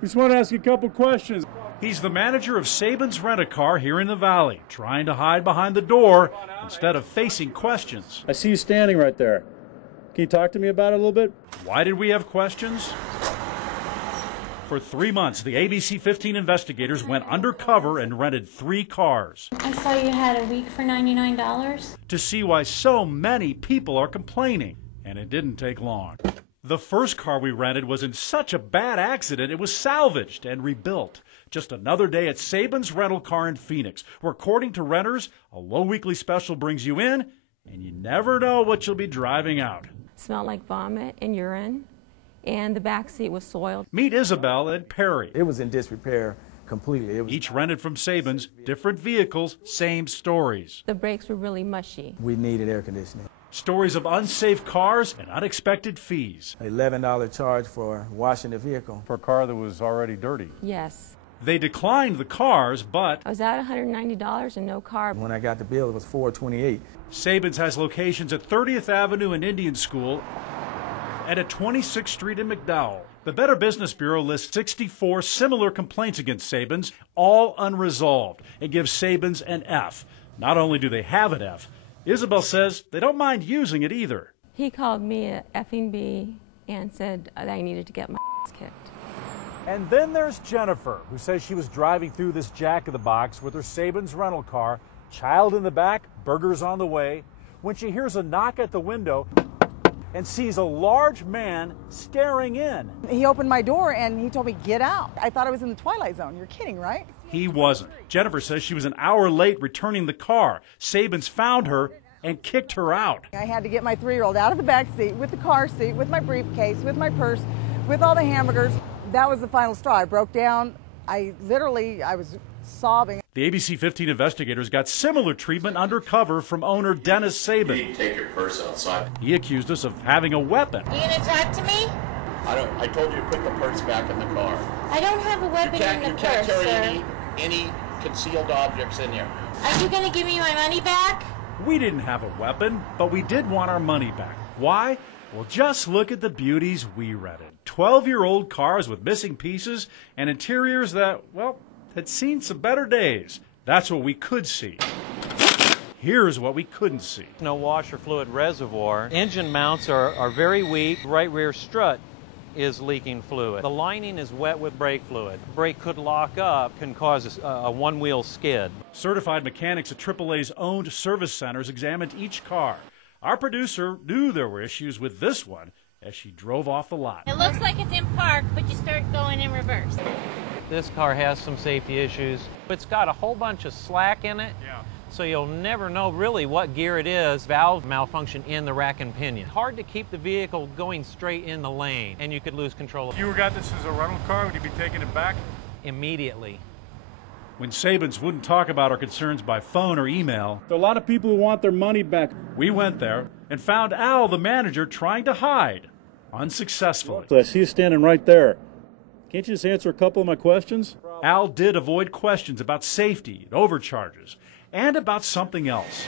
Just want to ask you a couple questions. He's the manager of Saban's Rent-A-Car here in the Valley, trying to hide behind the door instead of facing questions. I see you standing right there. Can you talk to me about it a little bit? Why did we have questions? For 3 months, the ABC 15 investigators went undercover and rented 3 cars. I saw you had a week for $99. To see why so many people are complaining. And it didn't take long. The first car we rented was in such a bad accident it was salvaged and rebuilt. Just another day at Saban's rental car in Phoenix, where according to renters, a low weekly special brings you in, and you never know what you'll be driving out. It smelled like vomit and urine, and the back seat was soiled. Meet Isabel and Perry. It was in disrepair completely. Each rented from Saban's, different vehicles, same stories. The brakes were really mushy. We needed air conditioning. Stories of unsafe cars and unexpected fees. $11 charge for washing the vehicle. For a car that was already dirty. Yes. They declined the cars, but I was out $190 and no car. When I got the bill, it was $428. Saban's has locations at 30th Avenue and Indian School and at 26th Street in McDowell. The Better Business Bureau lists 64 similar complaints against Saban's, all unresolved. It gives Saban's an F. Not only do they have an F, Isabel says they don't mind using it either. He called me a effing B and said that I needed to get my ass kicked. And then there's Jennifer, who says she was driving through this Jack-in-the-Box with her Saban's rental car, child in the back, burgers on the way, when she hears a knock at the window and sees a large man staring in. He opened my door and he told me, get out. I thought I was in the Twilight Zone. You're kidding, right? He wasn't. Jennifer says she was an hour late returning the car. Saban's found her and kicked her out. I had to get my 3-year-old out of the back seat with the car seat, with my briefcase, with my purse, with all the hamburgers. That was the final straw. I broke down. I was sobbing. The ABC 15 investigators got similar treatment undercover from owner Dennis Saban. You take your purse outside. He accused us of having a weapon. You gonna talk to me? I told you to put the purse back in the car. I don't have a weapon in the You can't purse, carry sir. any concealed objects in here. Are you gonna give me my money back? We didn't have a weapon, but we did want our money back. Why? Well, just look at the beauties we rented. 12-year-old cars with missing pieces and interiors that, well, had seen some better days. That's what we could see. Here's what we couldn't see. No washer fluid reservoir. Engine mounts are very weak. Right rear strut is leaking fluid. The lining is wet with brake fluid. Brake could lock up, can cause a one-wheel skid. Certified mechanics at AAA's owned service centers examined each car. Our producer knew there were issues with this one as she drove off the lot. It looks like it's in park, but you start going in reverse. This car has some safety issues. It's got a whole bunch of slack in it. Yeah. So you'll never know really what gear it is. Valve malfunction in the rack and pinion. Hard to keep the vehicle going straight in the lane, and you could lose control. If you got this as a rental car, would you be taking it back? Immediately. When Saban's wouldn't talk about our concerns by phone or email, There are a lot of people who want their money back. we went there and found Al, the manager, trying to hide, unsuccessfully. So I see you standing right there. Can't you just answer a couple of my questions? Al did avoid questions about safety and overcharges, and about something else.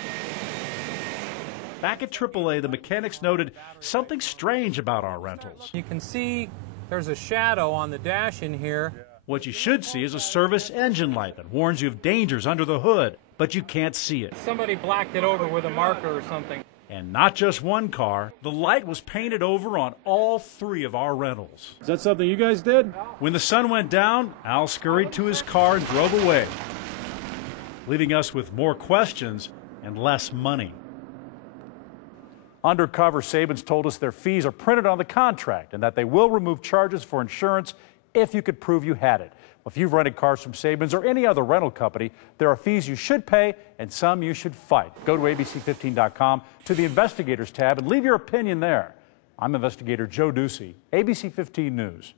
Back at AAA, the mechanics noted something strange about our rentals. You can see there's a shadow on the dash in here. What you should see is a service engine light that warns you of dangers under the hood, but you can't see it. Somebody blacked it over with a marker or something. And not just one car, the light was painted over on all 3 of our rentals. Is that something you guys did? When the sun went down, Al scurried to his car and drove away, leaving us with more questions and less money. Undercover, Saban's told us their fees are printed on the contract and that they will remove charges for insurance if you could prove you had it. If you've rented cars from Saban's or any other rental company, there are fees you should pay and some you should fight. Go to abc15.com to the Investigators tab and leave your opinion there. I'm investigator Joe Ducey, ABC 15 News.